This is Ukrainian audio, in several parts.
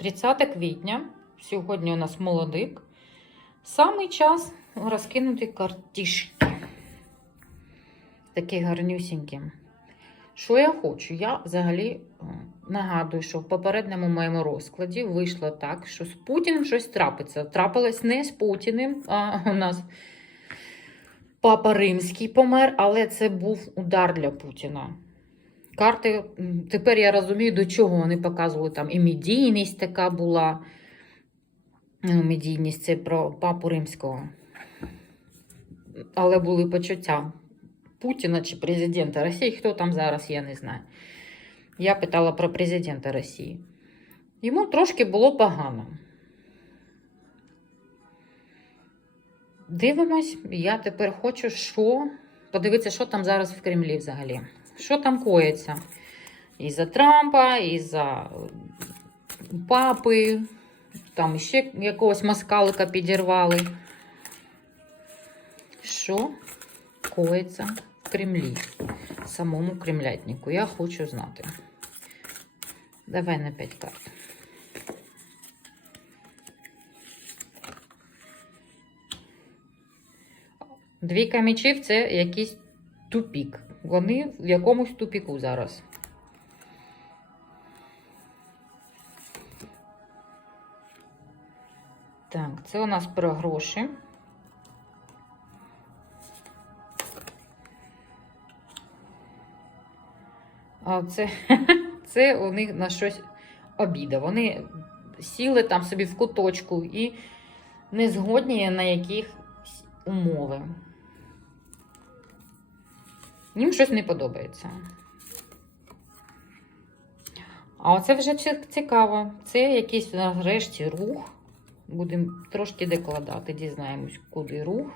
30 квітня. Сьогодні у нас молодик. Самий час розкинути картішки. Такі гарнюсінькі. Що я хочу? Я взагалі е, нагадую, що в попередньому моєму розкладі вийшло так, що з Путіним щось трапиться. Трапилось не з Путіним, а у нас Папа Римський помер, але це був удар для Путіна. Карти, тепер я розумію, до чого вони показували там і медійність така була. Ну, Медійність це про папу римського. Але були почуття Путіна чи президента Росії. Хто там зараз, я не знаю. Я питала про президента Росії. Йому трошки було погано. Дивимось, я тепер хочу, що подивитися, що там зараз в Кремлі взагалі. Що там коїться? І за Трампа, і за папи, там ще якогось москалика підірвали. Що коїться в Кремлі? Самому кремлятнику. Я хочу знати. Давай на 5 карт. Двійка мечів це якийсь тупік. Вони в якомусь тупіку зараз. Так, це у нас про гроші. А це, це у них на щось обіда. Вони сіли там собі в куточку і не згодні на яких умови. Їм щось не подобається. А оце вже цікаво. Це якийсь нарешті рух. Будемо трошки декладати, дізнаємось, куди рух.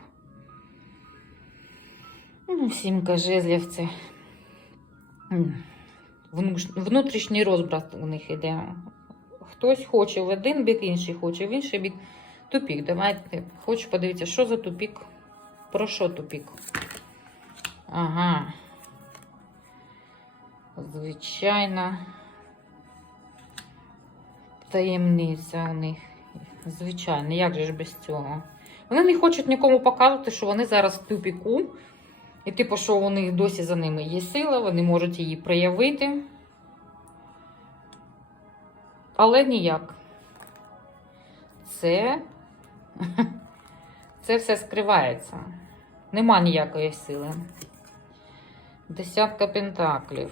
Ну, сімка жезлів це внутрішній розбрат у них іде. Хтось хоче в один бік, інший хоче в інший бік. Тупік. Давайте хочу подивитися, що за тупік. Про що тупік? Ага. Звичайно. Таємниця у них. Звичайно, як же ж без цього? Вони не хочуть нікому показувати, що вони зараз в тупіку. І типу, що у них досі за ними є сила, вони можуть її проявити. Але ніяк. Це. Це все скривається. Нема ніякої сили. Десятка пентаклів.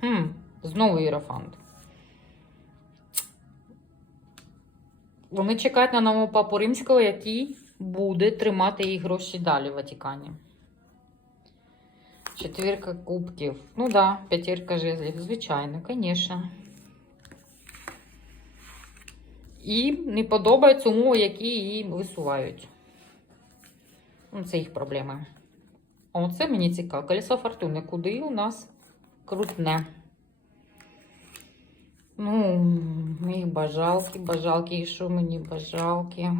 Хм, знову іерофант. Вони чекають на нового папу римського, який буде тримати їх гроші далі в Ватикані. Четвірка кубків. Ну да, п'ятірка жезлів. Звичайно, звісно. І не подобаються умови, які її висувають. Ну, Це їх проблеми. Оце мені цікаво. Колесо фортуни. Куди у нас крутне? Ну, мої бажалки, бажалки, і що мені бажалки?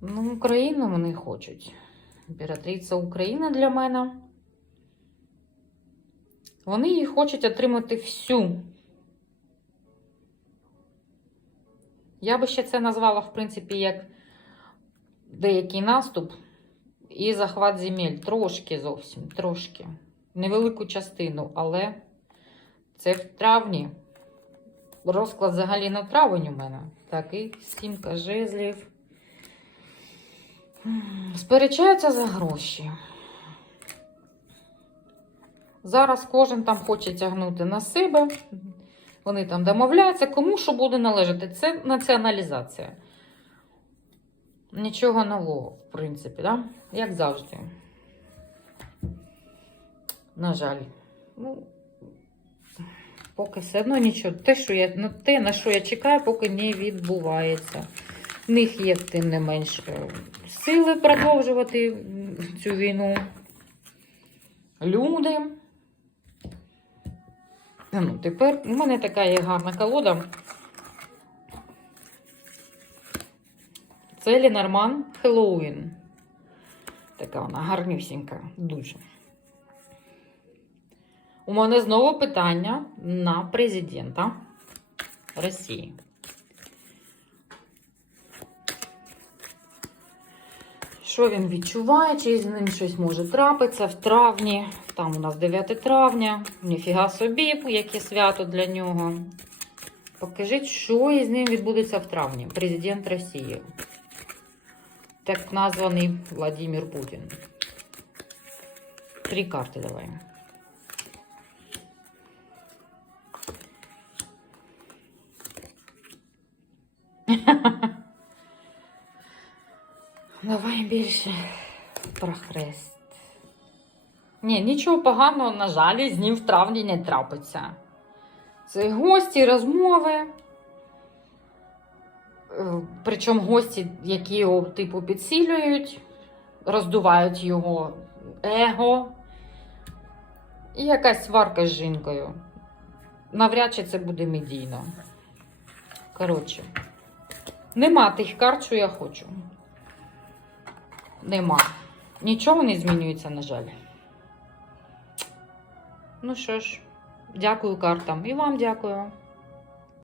Ну, Україну вони хочуть. Імператриця Україна для мене. Вони її хочуть отримати всю. Я би ще це назвала, в принципі, як деякий наступ і захват земель. Трошки зовсім, трошки. Невелику частину, але це в травні. Розклад взагалі на травень у мене. Так, і сімка жезлів. Сперечаються за гроші. Зараз кожен там хоче тягнути на себе. Вони там домовляються, кому що буде належати. Це націоналізація. Нічого нового, в принципі, да? як завжди. На жаль. Ну, поки все одно нічого. Те, що я, ну, те, на що я чекаю, поки не відбувається. В них є, тим не менш, е, сили продовжувати цю війну. Люди. Ну, тепер у мене така є гарна колода. Це Лінорман Хеллоуін. Така вона гарнюсінька, дуже. У мене знову питання на президента Росії. Що він відчуває, чи з ним щось може трапитися в травні. Там у нас 9 травня. Ніфіга собі, яке свято для нього. Покажіть, що із ним відбудеться в травні. Президент Росії. Так названий Владимир Путін. Три карти давай. Давай більше про хрест. Ні, нічого поганого, на жаль, з ним в травні не трапиться. Це гості, розмови. Причому гості, які його типу підсилюють, роздувають його его. І якась сварка з жінкою. Навряд чи це буде медійно. Коротше, нема тих карт, що я хочу. Нема. Нічого не змінюється, на жаль. Ну що ж, дякую картам. І вам дякую.